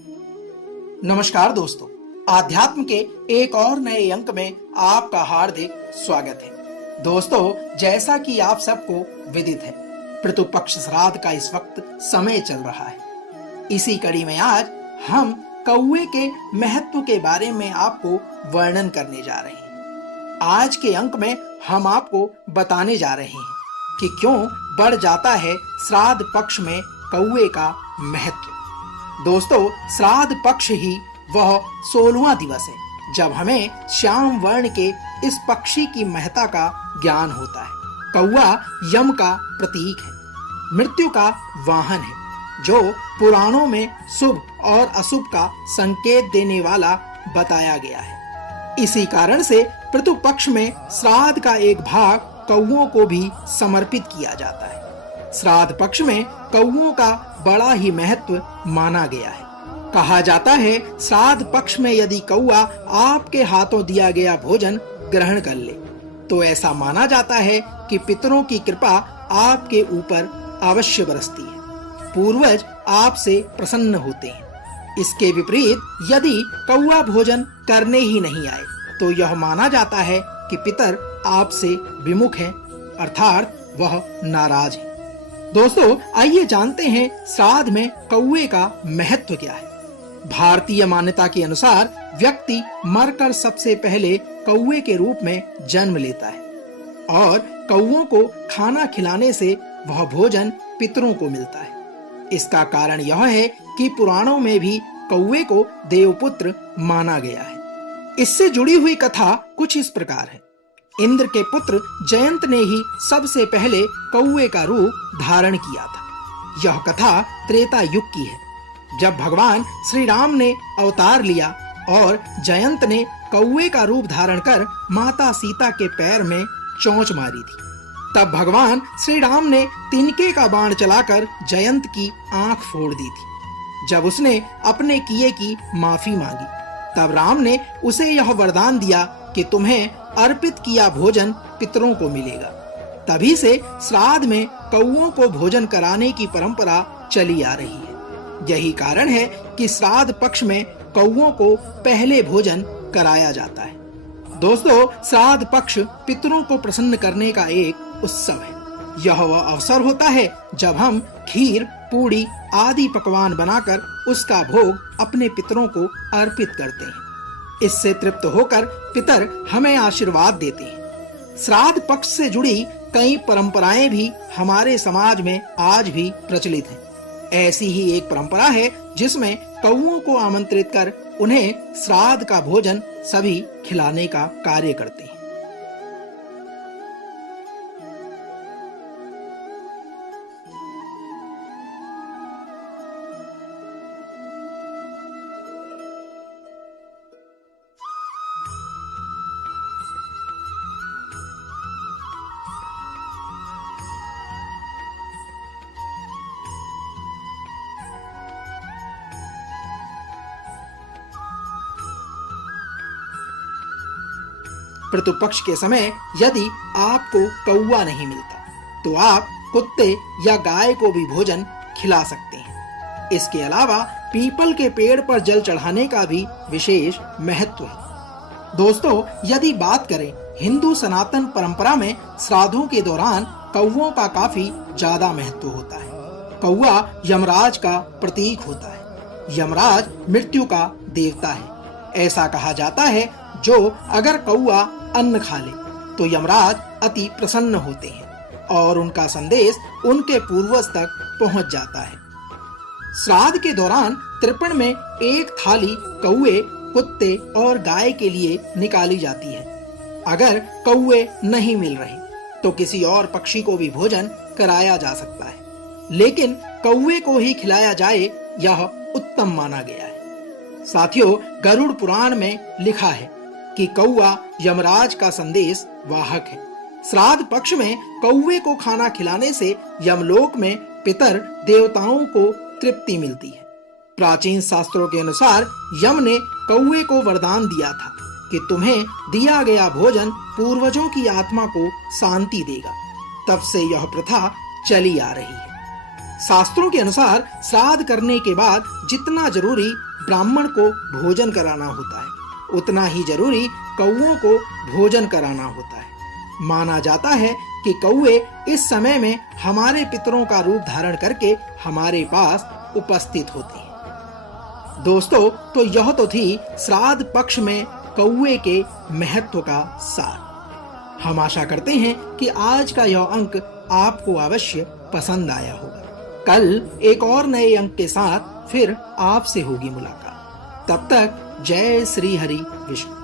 नमस्कार दोस्तों, आध्यात्म के एक और नए अंक में आपका हार्दिक स्वागत है। दोस्तों, जैसा कि आप सबको विदित है, पितृपक्ष श्राद्ध का इस वक्त समय चल रहा है। इसी कड़ी में आज हम कौवे के महत्व के बारे में आपको वर्णन करने जा रहे हैं। आज के अंक में हम आपको बताने जा रहे हैं कि क्यों बढ़ जाता है श्राद्ध पक्ष में कौवे का महत्व। दोस्तों, श्राद्ध पक्ष ही वह 16वां दिवस है जब हमें श्याम वर्ण के इस पक्षी की महत्ता का ज्ञान होता है। कौवा यम का प्रतीक है, मृत्यु का वाहन है, जो पुराणों में शुभ और अशुभ का संकेत देने वाला बताया गया है। इसी कारण से पितृ पक्ष में श्राद्ध का एक भाग कौवों को भी समर्पित किया जाता है। श्राद्ध पक्ष में कौवों का बड़ा ही महत्व माना गया है। कहा जाता है, श्राद्ध पक्ष में यदि कौवा आपके हाथों दिया गया भोजन ग्रहण कर ले तो ऐसा माना जाता है कि पितरों की कृपा आपके ऊपर अवश्य बरसती है, पूर्वज आपसे प्रसन्न होते हैं। इसके विपरीत यदि कौवा भोजन करने ही नहीं आए तो यह माना जाता है कि पितर आपसे विमुख हैं, अर्थात वह नाराज है। दोस्तों, आइए जानते हैं श्राद्ध में कौवे का महत्व क्या है। भारतीय मान्यता के अनुसार व्यक्ति मरकर सबसे पहले कौवे के रूप में जन्म लेता है और कौवों को खाना खिलाने से वह भोजन पितरों को मिलता है। इसका कारण यह है कि पुराणों में भी कौवे को देवपुत्र माना गया है। इससे जुड़ी हुई कथा कुछ इस प्रकार है। इंद्र के पुत्र जयंत ने ही सबसे पहले कौवे का रूप धारण किया था। यह कथा त्रेता युग की है, जब भगवान श्री राम ने अवतार लिया और जयंत ने कौवे का रूप धारण कर माता सीता के पैर में चोंच मारी थी। तब भगवान श्री राम ने तिनके का बाण चलाकर जयंत की आंख फोड़ दी थी। जब उसने अपने किए की माफी मांगी, तब राम ने उसे यह वरदान दिया कि तुम्हें अर्पित किया भोजन पितरों को मिलेगा। तभी से श्राद्ध में कौवों को भोजन कराने की परंपरा चली आ रही है। यही कारण है कि श्राद्ध पक्ष में कौवों को पहले भोजन कराया जाता है। दोस्तों, श्राद्ध पक्ष पितरों को प्रसन्न करने का एक उत्सव है। यह वह अवसर होता है जब हम खीर, पूड़ी आदि पकवान बनाकर उसका भोग अपने पितरों को अर्पित करते हैं। इससे तृप्त होकर पितर हमें आशीर्वाद देते हैं। श्राद्ध पक्ष से जुड़ी कई परंपराएं भी हमारे समाज में आज भी प्रचलित हैं। ऐसी ही एक परंपरा है जिसमें कौवों को आमंत्रित कर उन्हें श्राद्ध का भोजन सभी खिलाने का कार्य करते हैं। पितृ पक्ष के समय यदि आपको कौवा नहीं मिलता तो आप कुत्ते या गाय को भी भोजन खिला सकते हैं। इसके अलावा पीपल के पेड़ पर जल चढ़ाने का भी विशेष महत्व है। दोस्तों, यदि बात करें हिंदू सनातन परंपरा में श्राद्धों के दौरान कौवों का काफी ज्यादा महत्व होता है। कौवा यमराज का प्रतीक होता है। यमराज मृत्यु का देवता है। ऐसा कहा जाता है, जो अगर कौवा अन्न खा ले तो यमराज अति प्रसन्न होते हैं और उनका संदेश उनके पूर्वज तक पहुंच जाता है। श्राद्ध के दौरान तर्पण में एक थाली कौवे, कुत्ते और गाय के लिए निकाली जाती है। अगर कौवे नहीं मिल रहे तो किसी और पक्षी को भी भोजन कराया जा सकता है, लेकिन कौवे को ही खिलाया जाए यह उत्तम माना गया है। साथियों, गरुड़ पुराण में लिखा है कि कौवा यमराज का संदेश वाहक है। श्राद्ध पक्ष में कौवे को खाना खिलाने से यमलोक में पितर देवताओं को तृप्ति मिलती है। प्राचीन शास्त्रों के अनुसार यम ने कौवे को वरदान दिया था कि तुम्हें दिया गया भोजन पूर्वजों की आत्मा को शांति देगा। तब से यह प्रथा चली आ रही है। शास्त्रों के अनुसार श्राद्ध करने के बाद जितना जरूरी ब्राह्मण को भोजन कराना होता है, उतना ही जरूरी कौओं को भोजन कराना होता है। माना जाता है कि कौए इस समय में हमारे पितरों का रूप धारण करके हमारे पास उपस्थित होते हैं। दोस्तों, तो यह तो थी श्राद्ध पक्ष में कौए के महत्व का सार। हम आशा करते हैं कि आज का यह अंक आपको अवश्य पसंद आया होगा। कल एक और नए अंक के साथ फिर आपसे होगी मुलाकात। तब तक जय श्री हरि विष्णु।